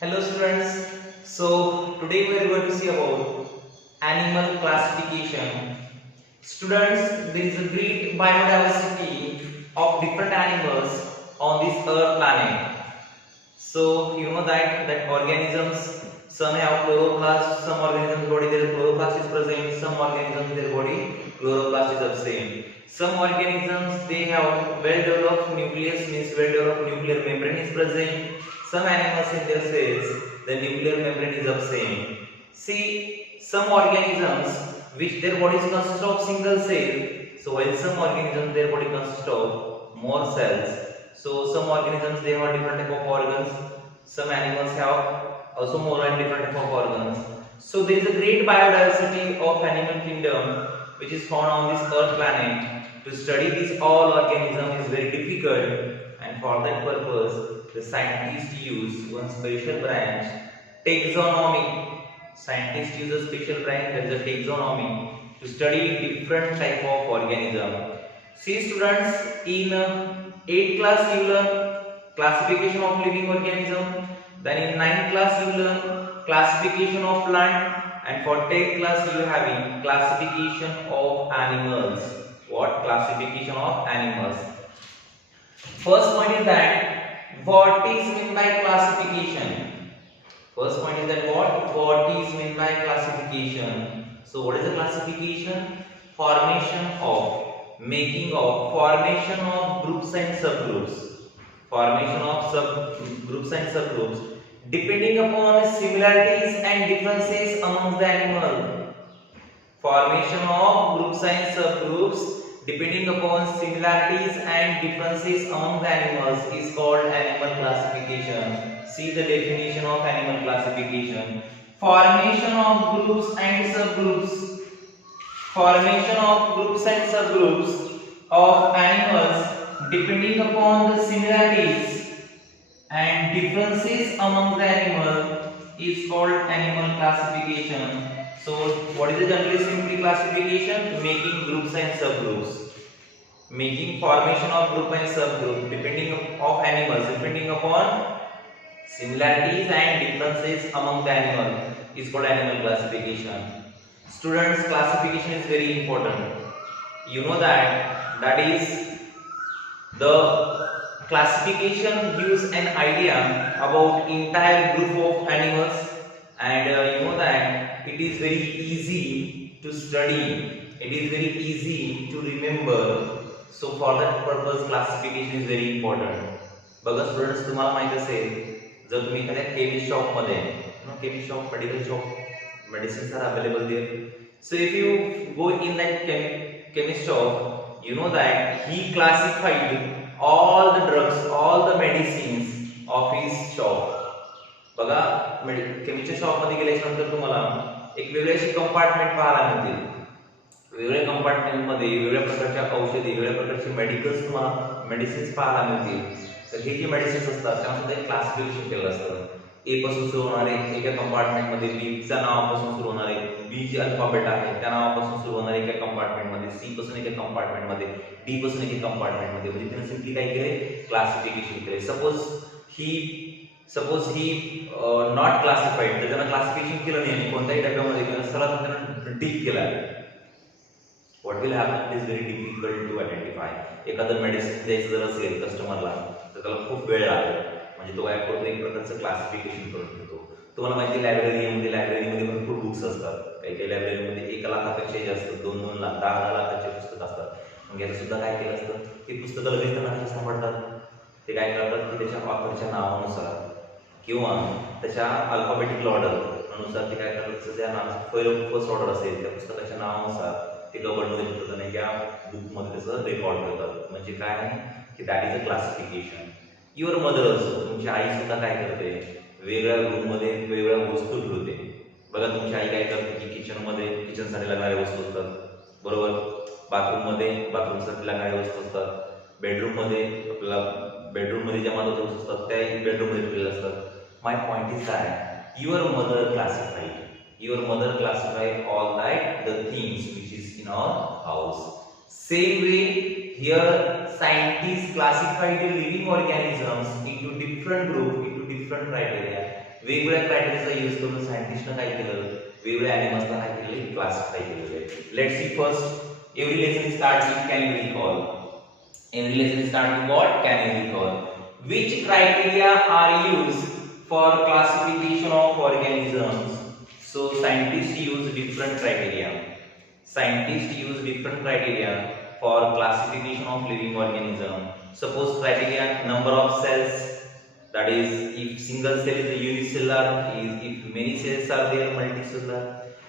Hello students. So today we are going to see about animal classification. Students, there is a great biodiversity of different animals on this earth planet. So you know that organisms, some have chloroplast, some organisms body their chloroplast is present, some organisms their body chloroplast is absent. Some organisms they have well developed nucleus, means well developed nuclear membrane is present. Some animals in their cells the nuclear membrane is absent. See, some organisms which their bodies consist of single cell. So while some organisms their body consists of more cells. So some organisms they have different type of organs. Some animals have also more and different type of organs. So there is a great biodiversity of animal kingdom which is found on this earth planet. To study these all organisms is very difficult, and for that purpose the scientists use one special branch, taxonomy. Scientists use a special branch as a taxonomy to study different type of organism. See students, in 8th class you learn classification of living organism, then in 9th class you learn classification of plant, and for 10th class you are having classification of animals. What? Classification of animals. First point is that what is meant by classification. First point is that what is meant by classification. So what is the classification? Formation of, making of, formation of groups and subgroups. Formation of subgroups and subgroups depending upon similarities and differences among the animal. Formation of groups and subgroups depending upon similarities and differences among the animals is called animal classification. See the definition of animal classification. Formation of groups and subgroups. Formation of groups and subgroups of animals depending upon the similarities and differences among the animal is called animal classification. So what is the generally simply classification? Making groups and subgroups. Making formation of group and subgroup depending of animals depending upon similarities and differences among the animal is called animal classification. Students, classification is very important. You know that is the classification gives an idea about entire group of animals, and you know that it is very easy to study, it is very easy to remember. So for that purpose classification is very important. बघा students, तुम्हाला माहित असेल जर तुम्ही एखाद्या chemist shop मध्ये, chemist shop, medical shop, medicines are available there. So if you go in that chemist shop, you know that he classified all the drugs, all the medicines of his shop. बघा केमिस्टच्या shop मध्ये गेल्यानंतर तुम्हाला एक वेगळी compartment पाहायला मिळतील. वेगळ्या compartment मध्ये वेगळ्या प्रकारच्या औषधी, वेगळ्या प्रकारचे मेडिकल्स तुम्हाला मेडिसिन्स पाहायला मिळतील. तर हे जे मेडिसिन्स असतात त्यामध्ये एक क्लासिफिकेशन केलं असतं. ए पासून सुरू होणारे एका कंपार्टमेंट मध्ये, बी च्या नावापासून सुरू होणारे, बी जे अल्फाबेट आहे त्या नावापासून सुरू होणारे एका कंपार्टमेंट मध्ये, सी पासून एका कंपार्टमेंट मध्ये, डी पासून एका कंपार्टमेंट मध्ये, म्हणजे त्याने सिम्पली काय केले? क्लासिफिकेशन केले. सपोज ही नॉट क्लासिफाईड, तर त्यानं क्लासिफिकेशन केलं नाही, कोणत्याही डब्यामध्ये केलं, सरळ त्यानं टिक केला. What will happen? It is very difficult to identify. एखादं मेडिसिन द्यायचं जर असेल कस्टमरला तर त्याला खूप वेळ लागतो, म्हणजे तो काय करतो? एक प्रकारचं क्लासिफिकेशन करून घेतो. तुम्हाला माहिती लायब्ररीमध्ये भरपूर बुक्स असतात. काही लायब्ररीमध्ये 1 लाखापेक्षा जास्त, 2-2 लाख, 10-10 लाखाचे पुस्तक असतात. मग याला सुद्धा काय केलं असतं? ही पुस्तकं लगेच त्यांना सापडतात. ते काय करतात की त्याच्या ऑथरच्या नावानुसार किंवा त्याच्या अल्फाबेटिक ऑर्डर अनुसार ते काय करतात? त्या नावाचं फर्स्ट ऑर्डर असेल त्या पुस्तकाच्या नावानुसार ते कबर्डमध्ये ठेवतात आणि त्या बुकमध्ये त्याचं रेकॉर्ड करतात. म्हणजे काय आहे की that is a classification. Your mother असो, तुमची आई सुद्धा काय करते? वेगळ्या रूममध्ये वेगवेगळ्या वस्तू ठेवते. बघा तुमची आई काय करते की किचनसाठी लागणाऱ्या वस्तू असतात, बरोबर. बाथरूमसाठी लागणाऱ्या वस्तू असतात. बेडरूममध्ये ज्या महत्त्वाच्या वस्तू असतात त्या बेडरूममध्ये ठेवलेल्या असतात. My point is that your mother classified. Your mother classify all that the things which is in our house. Same way here scientists classify the living organisms into different group, into different criteria. वेगवेगळ्या क्रायटेरियाचा use करून सायंटिस्टनं काय केलं, वेगवेगळ्या ॲनिमल्सला काय केलं, classify केलेलं आहे. Let's see first, every lesson start with can you recall. Every lesson start with what? Can you recall? Which criteria are used for classification of organisms? So scientists use different criteria. Scientists use different criteria for classification of living organism. Suppose criteria, number of cells. That is, if single cell is a unicellular, if many cells are there, multicellular.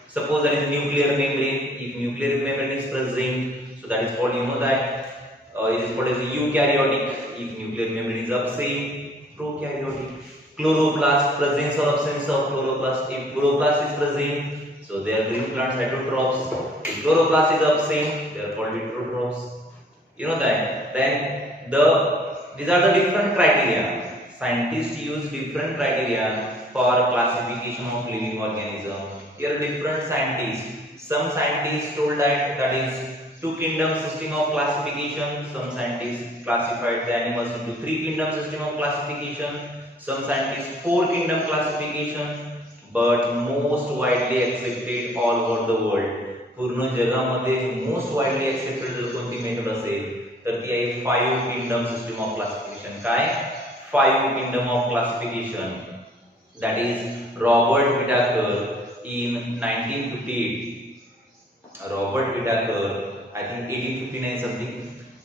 Suppose there is nuclear membrane. If nuclear membrane is present, so that is called, you know that. It is called as eukaryotic. If nuclear membrane is absent, prokaryotic. Chloroplast, presence or absence of chloroplast. If chloroplast is present, so they are green plants, heterotrophs. If chloroplast is absent, they are called heterotrophs. You know that. Then these are the different criteria. Scientists use different criteria for classification of living organism. Here different scientists. Some scientists told that is two kingdom system of classification. Some scientists classified the animals into three kingdom system of classification. Some scientists four kingdom classification. But most widely accepted all over the world, पूर्ण जगामध्ये most widely accepted जर कोणती method असेल तर ती आहे five kingdom system of classification. काय? Five kingdom of classification. That is Robert Whittaker in 1958. Robert Whittaker, I think 1859 something,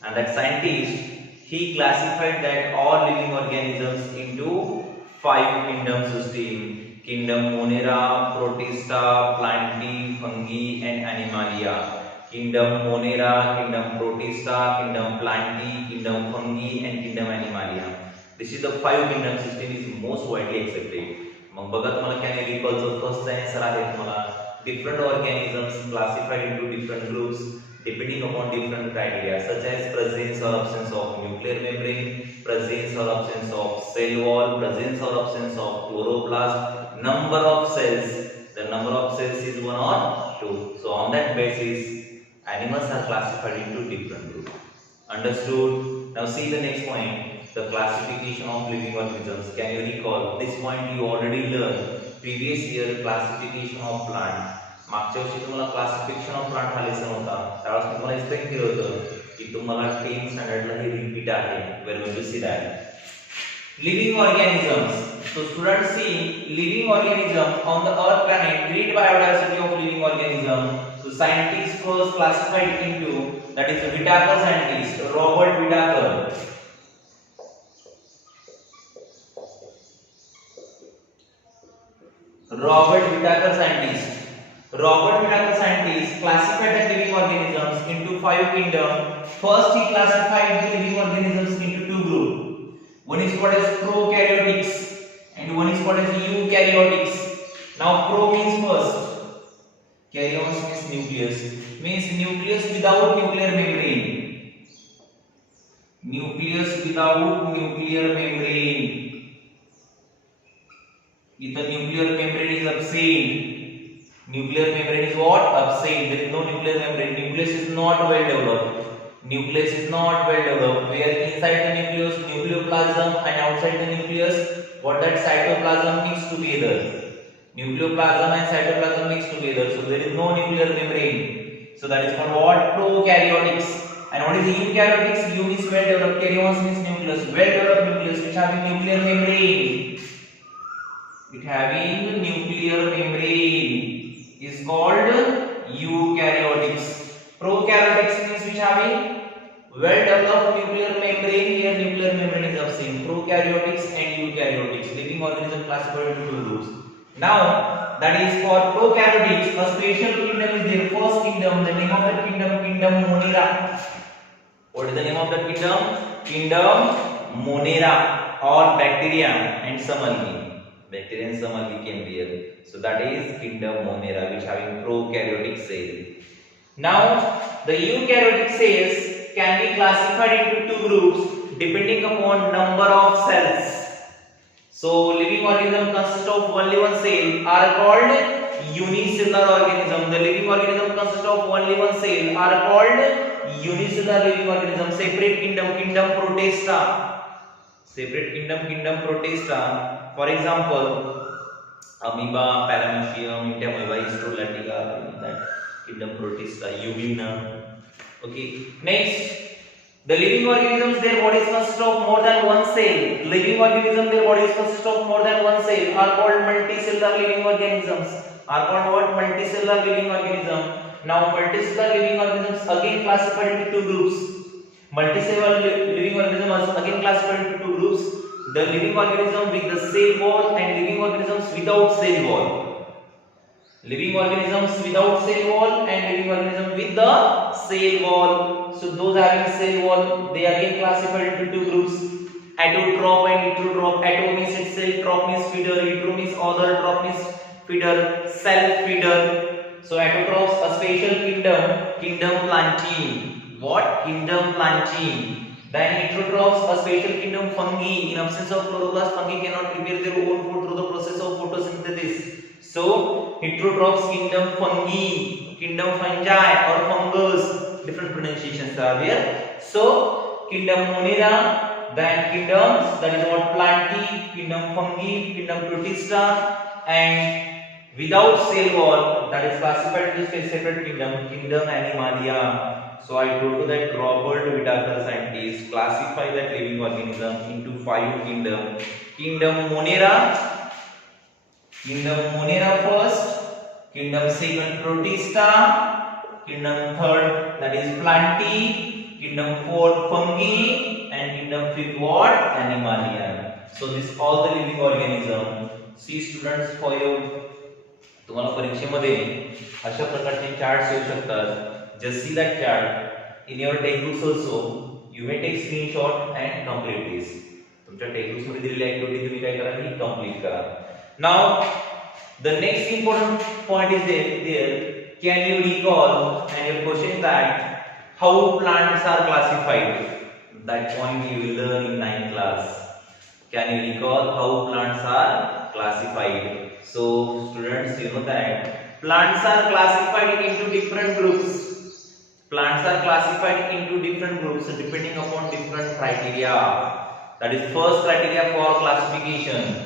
and that scientist, he classified that all living organisms into five kingdom system: kingdom Monera, Protista, Plantae, Fungi and Animalia. Kingdom Monera, kingdom Protista, kingdom Plantae, kingdom Fungi and kingdom Animalia. This is the five kingdom system is most widely accepted. मग बघा तुम्हाला कॅनिकलचं first answer आहे तुम्हाला different organisms classified into different groups depending upon different criteria such as presence or absence of nuclear membrane, presence or absence of cell wall, presence or absence of chloroplast, number of cells. The number of cells is 1 or 2. So on that basis animals are classified into different groups. Understood? Now see the next point, the classification of living organisms. Can you recall this point? You already learned previous year, classification of plant. मागच्या वर्षी तुम्हाला classification of plant हा lesson होता. त्यावेळेस मी तुम्हाला explain केलं होतं की तुम्हाला 10th स्टँडर्डला हे रिपीट आहे. We are going to see that living organisms. So students see living organism on the earth planet, great biodiversity of living organism. So scientist first classified into, that is Whittaker scientist, Robert Whittaker. Robert Whittaker scientist. Robert Whittaker scientist classified the living organisms into five kingdoms. First, he classified the living organisms into two groups. One is called as prokaryotics and one is called as eukaryotics. Now, pro means first. Karyons means nucleus. Means nucleus without nuclear membrane. Nucleus without nuclear membrane. If the nuclear membrane is absent. Nuclear membrane is what? Absent. There is no nuclear membrane. Nucleus is not well developed. Nucleus is not well developed. Where inside the nucleus, nucleoplasm, and outside the nucleus, what that cytoplasm mix together. Nucleoplasm and cytoplasm mix together. So there is no nuclear membrane. So that is called what? Prokaryotics. And what is eukaryotics? U means well developed. Karyons means nucleus. Well developed nucleus which having nuclear membrane. It having nuclear membrane is called eukaryotics. Prokaryotics means which having well developed nuclear membrane. Here nuclear membrane is absent. Prokaryotics and eukaryotics, living organisms classified into two groups. Now that is for prokaryotics, a special kingdom is their first kingdom. The name of that kingdom, kingdom Monera. What is the name of that kingdom? Kingdom Monera. All bacteria and some algae. Bacteria and some algae can be here. So that is kingdom Monera, which having prokaryotic cell. Now the eukaryotic cells can be classified into two groups depending upon number of cells. So living organism consists of only one cell are called unicellular organism. The living organism consists of only one cell are called unicellular living organism. Separate kingdom, kingdom Protista. Separate kingdom, kingdom Protista. For example, amoeba, paramecium, entamoeba, histolytica, that kingdom protista, uvula. Okay, next. The living organisms, their bodies consist of more than one cell. Living organisms, their bodies consist of more than one cell, are called multicellular living organisms. Are called what? Multicellular living organism. Now, multicellular living organisms again classified into two groups. Multicellular living organisms again classified into two groups. The living organism with the cell wall and living organisms without cell wall. Living organisms without cell wall and living organisms with the cell wall. So those having cell wall, they again classified into two groups: autotroph and heterotroph. Auto means itself, troph means feeder, hetero means other, troph means feeder, self feeder. So autotrophs, a special kingdom plantae. What? Kingdom plantae. Then heterotrophs, a special kingdom fungi. In absence of chloroplast, fungi cannot prepare their own food through the process of photosynthesis. So heterotrophs, kingdom fungi, kingdom fungi or fungus, different pronunciations are there. So kingdom monera, then kingdoms, that is what plantae, kingdom fungi, kingdom protista, and without cell wall, that is classified into a separate kingdom animalia. So I told you that Robert Whittaker scientists classify that living organism into 5 kingdoms. Kingdom monera first, kingdom second protista, kingdom third that is plantae, kingdom fourth fungi, and kingdom fifth what? Animalia. So this all the living organism. See students, for you तुम्हाला परीक्षेमध्ये अशा प्रकारचे charts येऊ शकतात. Just see that chart in your textbooks also. You may take screenshot and complete this. तुमच्या textbooks मध्ये दिलेली activity तुम्ही काय करा, ही कंप्लीट करा. Now the next important point is there. Can you recall, and your question is that how plants are classified? That point you will learn in 9th class. Can you recall how plants are classified? So students, you know that plants are classified into different groups. Plants are classified into different groups depending upon different criteria. That is first criteria for classification.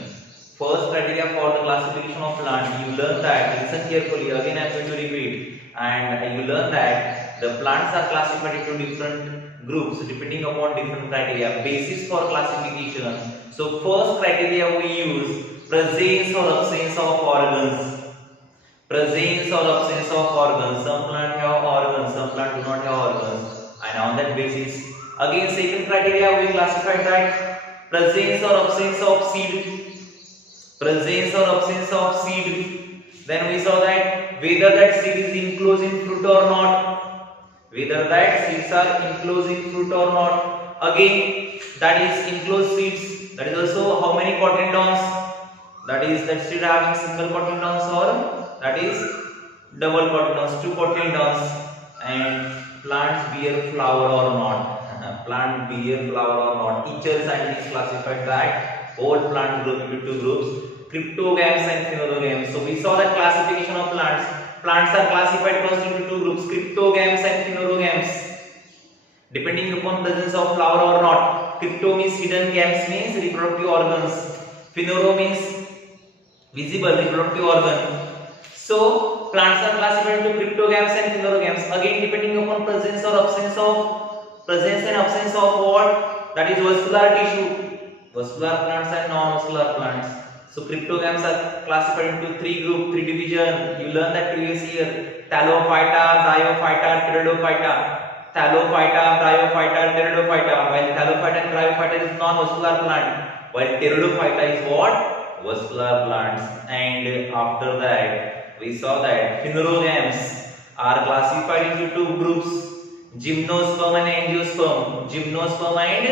First criteria for the classification of plant. You learn that. Listen carefully. Again, I am going to repeat. And you learn that the plants are classified into different groups depending upon different criteria. Basis for classification. So first criteria we use presence or absence of organs. Presence or absence of organs. Some plants have organs, some plants do not have organs. And on that basis, again second criteria we classify that presence or absence of seed. Presence or absence of seed. Then we saw that whether that seed is enclosed in fruit or not. Whether that seeds are enclosed in fruit or not. Again, that is enclosed seeds. That is also how many cotyledons. That is that seed having single cotyledons or that is double cotyledons, 2 cotyledons. And plants bear flower or not. Plant bear flower or not. Teacher scientists classified that all plants group into 2 groups, cryptogams and phenerogams. So we saw that classification of plants. Plants are classified first into 2 groups, cryptogams and phenerogams, depending upon presence of flower or not. Crypto means hidden, gams means reproductive organs. Phenero means visible reproductive organ. So plants are classified into cryptogams and phenerogams. Again, depending upon presence and absence of what? That is vascular tissue. Vascular plants and non-vascular plants. So cryptogams are classified into 3 groups, 3 division. You learn that previous year. Thallophyta, Bryophyta, Pteridophyta. Thallophyta, Bryophyta, Pteridophyta. While Thallophyta and Bryophyta is non-vascular plant, while Pteridophyta is what? Vascular plants. And after that, we saw that phenerogams are classified into 2 groups, gymnosperm and angiosperm. Gymnosperm and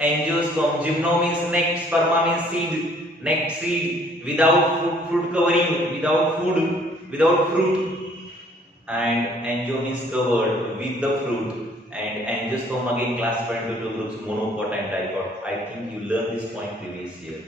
angiosperm. Gymno means neck, sperma means seed, neck seed without fruit covering, without food, without fruit. And angio means covered with the fruit. And angiosperm again classified into 2 groups, monocot and dicot. I think you learned this point previous year.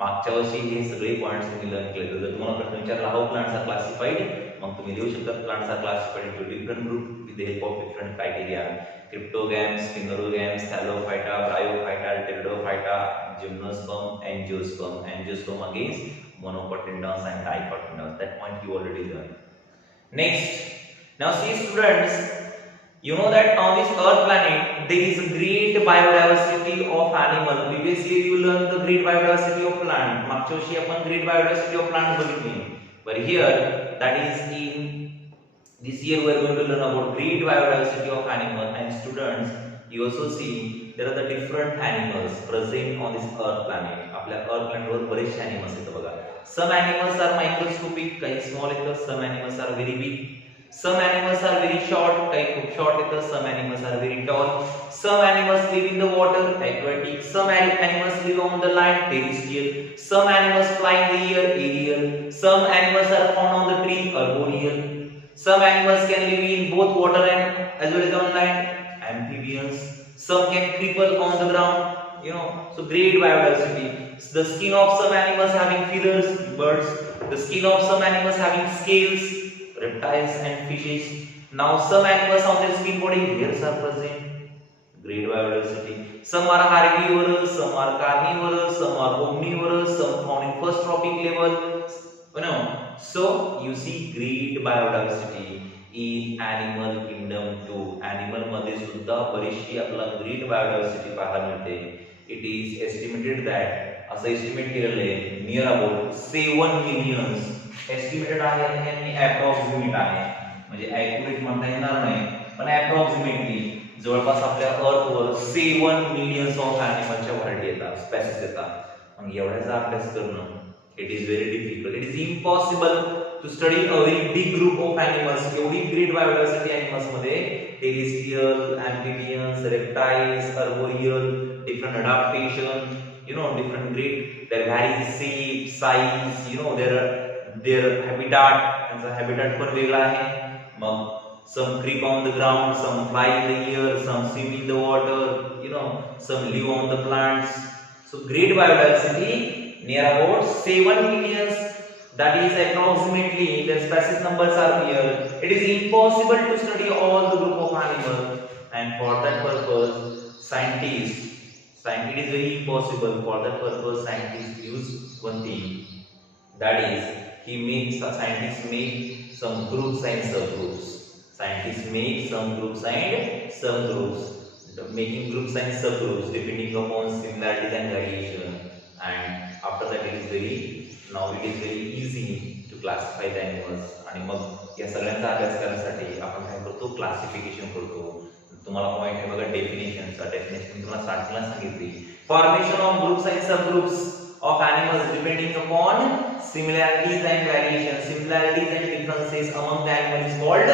मागच्या वर्षी हे सगळे points तुम्ही learn केले. जर तुम्हाला प्रश्न विचारला how plants are classified, मग तुम्ही देऊ शकता plants are classified into different group with the help of different criteria. Cryptogams, phanerogams, thallophyta, bryophyta, pteridophyta, gymnosperm, angiosperm. Angiosperm against Monocotynodons and dicotyledons. That point you already learned. Next, now see students, you know that on this earth planet there is a great biodiversity of animal. Previous year you learned the great biodiversity of plant. मागच्या वर्षी आपण great biodiversity of plant बघितली. But here that is in this year we are going to learn about great biodiversity of animal. And students, you also see there are the different animals present on this earth planet. आपल्या earth planet वर बरेचसे animals आहेत बघा. Some animals are microscopic, काही small आहेत. Some animals are very big. Some animals are very short, काही खूप short आहेत. Some animals are very tall. Some animals live in the water, aquatic. Some animals live on the land, terrestrial. Some animals fly in the air, aerial. Some animals are found on the tree, arboreal. Some animals can live in both water and as well as on land, amphibians. Some can cripple on the ground, you know. So great biodiversity. The skin of some animals having feathers, birds. The skin of some animals having scales, reptiles and fishes. Now some animals on their skin body hairs are present. Great biodiversity. Some are herbivorous, some are carnivorous, some are omnivorous, some found in first trophic level. You know, so you see great biodiversity in animal kingdom too. Animal मध्ये सुद्धा बरीचशी आपल्याला great biodiversity पाहायला मिळते. It is estimated that असं estimate केलेलं आहे near about 7 millions. Estimated आहे आणि approximate आहे, म्हणजे accurate म्हणता येणार नाही पण approximately जवळपास आपल्या अर्थ वर 7 millions of animalच्या व्हरायटी येतात, स्पेसीस येतात. मग एवढ्याचा अभ्यास करणं it is very difficult. It is impossible to study a very big group of animals. एवढी great biodiversity animals मध्ये terrestrial, amphibians, reptiles, arboreal, different adaptation, you know, different great, their vary shape, size, you know, their habitat, त्यांचा habitat पण वेगळा आहे. मग some creep on the ground, some fly in the air, some swim in the water, you know, some live on the plants. So great biodiversity near about 7 millions, that is approximately, the species numbers are here. It is impossible to study all the group of animals, and for that purpose scientists, it is very impossible. For that purpose scientists use one thing, that is scientists make some groups and subgroups. Scientists make some groups and subgroups, making groups and subgroups depending upon similarities and variation. And after that it is very easy to classify the animals. आणि मग या सगळ्यांचा अभ्यास करण्यासाठी आपण काय करतो, classification करतो. तुम्हाला पॉइंट आहे बघा डेफिनेशनचा. डेफिनेशन तुम्हाला स्टार्टिंगला सांगितली. फॉर्मेशन ऑफ ग्रुप्स अँड सब groups of animals depending upon similarities and variations. Similarities and differences among the animal is called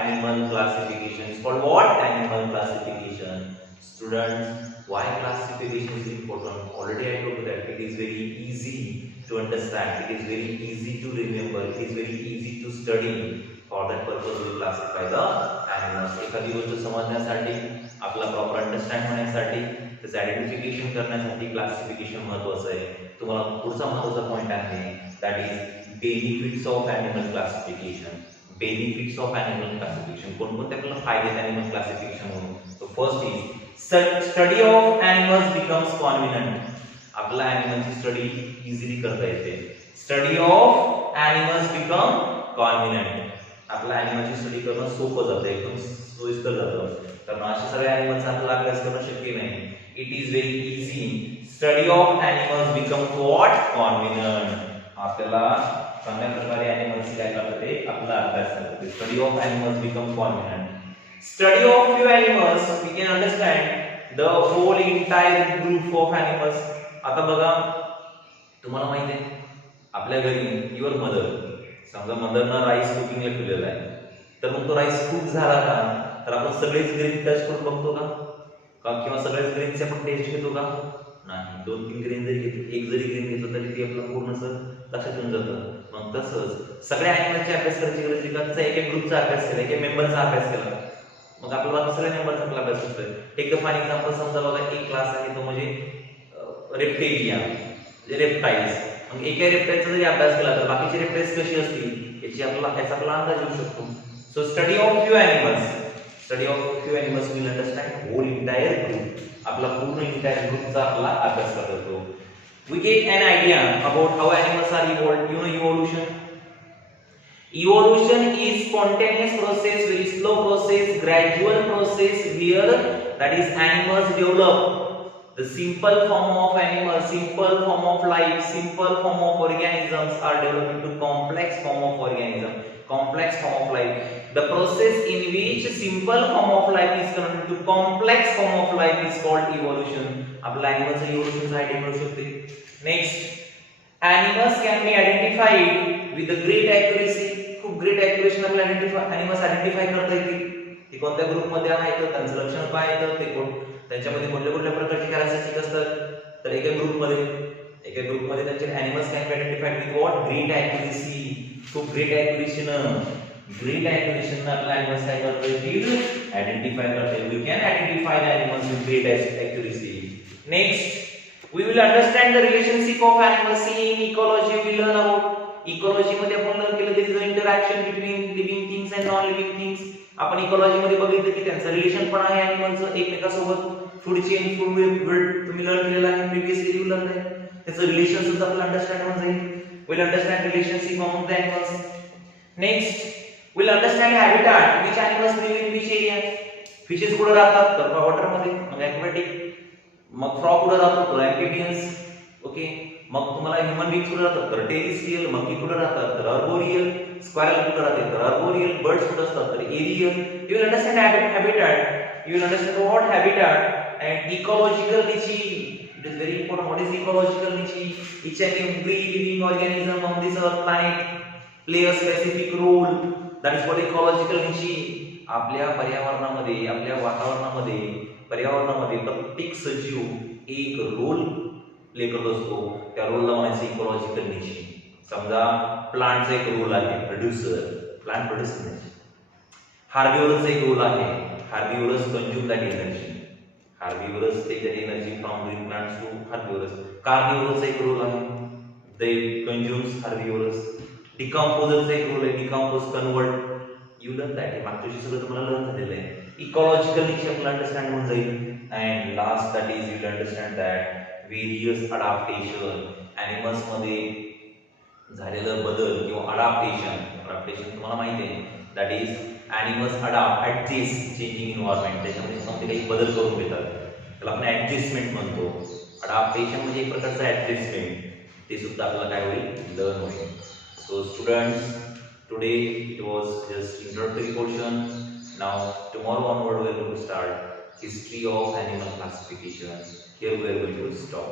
animal classification. Is called what? Animal classification. Students, why classification is important? Already I told you that it is very easy to understand, it is very easy to remember, it is very easy to study. For that purpose we classify the animals. एखादी गोष्ट समजण्यासाठी, आपला proper understand होण्यासाठी, त्याचं identification करण्यासाठी classification महत्त्वाचं आहे. तुम्हाला पुढचा महत्त्वाचा पॉइंट आहे, that is benefits of animal classification. Benefits of animal classification, कोणकोणते आपल्याला फायदे आहेत ॲनिमल क्लासिफिकेशन म्हणून. So first is study of animals becomes convenient. आपला ॲनिमलची स्टडी इझिली करता येते. Study of animals become convenient. आपला ॲनिमलची स्टडी करणं सोपं जातं, एकदम सोयीस्कर जातं, कारण अशा सगळ्या ॲनिमलचा आपल्याला अभ्यास करणं शक्य नाही. It is very easy. Study of animals become what? Convenient. आपल्याला चांगल्या प्रकारे ॲनिमल्स काय करतात ते आपला अभ्यास करतात. Study of animals become convenient. Study of few animals, we can understand the whole entire group of animals. आता बघा, तुम्हाला माहिती आहे आपल्या घरी युअर मदर, समजा मदरनं राईस कुकिंगला ठेवलेला आहे, तर मग तो राईस कुक झाला का, तर आपण सगळेच ग्रेन टच करून बघतो का किंवा सगळेच ग्रेनचे आपण टेस्ट घेतो का? नाही. 2-3 ग्रेन जरी घेतले, एक जरी ग्रेन घेतलं तरी ते आपल्याला पूर्ण लक्षात येऊन जातं. मग तसंच सगळ्या ॲनिमलचे अभ्यास करायची गरज आहे का? त्याचा एक ग्रुपचा अभ्यास केला, एक मेंबरचा अभ्यास केला, मग आपल्याला दुसऱ्या मेंबरचा आपला अभ्यास होतोय. टेक द फॉर एक्झाम्पल, समजा बघा एक क्लास आहे तो म्हणजे रेप्टेलिया, म्हणजे रेप्टाइल्स. मग एका रेप्टाइलचा जरी अभ्यास केला तर बाकीचे रेप्टाइल्स कशी असतील याचा आपला अंदाज येऊ शकतो. So study of few animals will understand whole entire group. आपला पूर्ण इंटायर ग्रुपचा आपला अभ्यास करत होतो. we get an idea about how animals are evolved. You know evolution. Evolution is spontaneous process, very slow process, gradual process where that is animals develop the simple form of animals, simple form of life, simple form of organisms are developed into complex form of organism, complex form of life. The process in which simple form of life is converted to complex form of life is called evolution. आपल्या animals evolution साठी मिळू शकते. Next, animals can be identified with a great accuracy. खूप great accuracy आपल्याला animals identify करता येतील. ते कोणत्या ग्रुप मध्ये आहेत, त्यांचं लक्षण काय आहे, ते त्यांच्यामध्ये कुठल्या कुठल्या प्रकारचे कॅरेक्टरिस्टिक असतात. तर एका ग्रुपमध्ये त्यांचे animals can be identified with what great accuracy. खूप ग्रेट ॲक्युरेशन आपल्याला ॲनिमल्स काय करता येतील, आयडेंटिफाय करता येईल. We can identify the animals with great accuracy. Next, we will understand the relationship of animals. See, in ecology we learn about ecology मध्ये आपण learn केलं there is an interaction between living things and non living things. आपण ecology मध्ये बघितलं की त्यांचं relation पण आहे एनिमलचं एकमेकांसोबत. फूड चेन, फूड वेब तुम्ही लर्न केलेलं आहे, प्रिव्हियसली यू लर्न आहे. त्याचं रिलेशन सुद्धा आपल्याला अंडरस्टँड होऊन जाईल. we'll understand relationship among the animals. Next, we'll understand habitat, which animals live in which area. Fishes कुठे राहतात तर वॉटर मध्ये, मग ॲक्वाटिक. मग फ्रॉग कुठे राहतो तर ॲम्फिबियन्स. ओके, मग तुम्हाला ह्यूमन बीइंग्स कुठे राहतात तर टेरिस्ट्रियल. मंकी कुठे राहतात तर अर्बोरियल. स्क्वायरल कुठे राहते तर अर्बोरियल. बर्ड्स कुठे असतात तर aerial. You will understand habitat, you will understand what habitat and ecological niche. It is very important. What is ecological niche? Each and every living organism on this earth planet play a specific role. That is what ecological niche. आपल्या पर्यावरणामध्ये, आपल्या वातावरणामध्ये, पर्यावरणामध्ये प्रत्येक सजीव एक role play करत असतो. त्या रोलला म्हणायचं इकॉलॉजिकल निची. समजा प्लांटचा एक रोल आहे प्रोड्युसर, प्लांट प्रोड्युसर. हार्बिवरसचा एक रोल आहे, herbivores consume that energy. Herbivores take that energy from green plants to herbivores. कार्निवरसचा एक रोल आहे, दे कंज्यूम्स हार्बिवरस. डिकम्पोजरचा एक रोल आहे, decompose convert. You learn that. हे मागच्या वर्षी सगळं तुम्हाला लर्न झालेलं आहे. इकॉलॉजिकल निची आपल्याला अंडरस्टँड होऊन जाईल. And last that is you understand that various adaptation. Animals मध्ये झालेलं बदल किंवा अडॅप्टेशन तुम्हाला माहिती आहे. That is animals adapt adjust changing environment. त्याच्यामध्ये काही बदल करून घेतात, त्याला आपण ॲडजस्टमेंट म्हणतो. अडॅप्टेशन म्हणजे एक प्रकारचं ॲडजस्टमेंट. ते सुद्धा आपल्याला काय होईल, लर्न होईल. So students, today it was just introductory portion. Now tomorrow onward we are going to start history of animal classification. Here we are going to stop.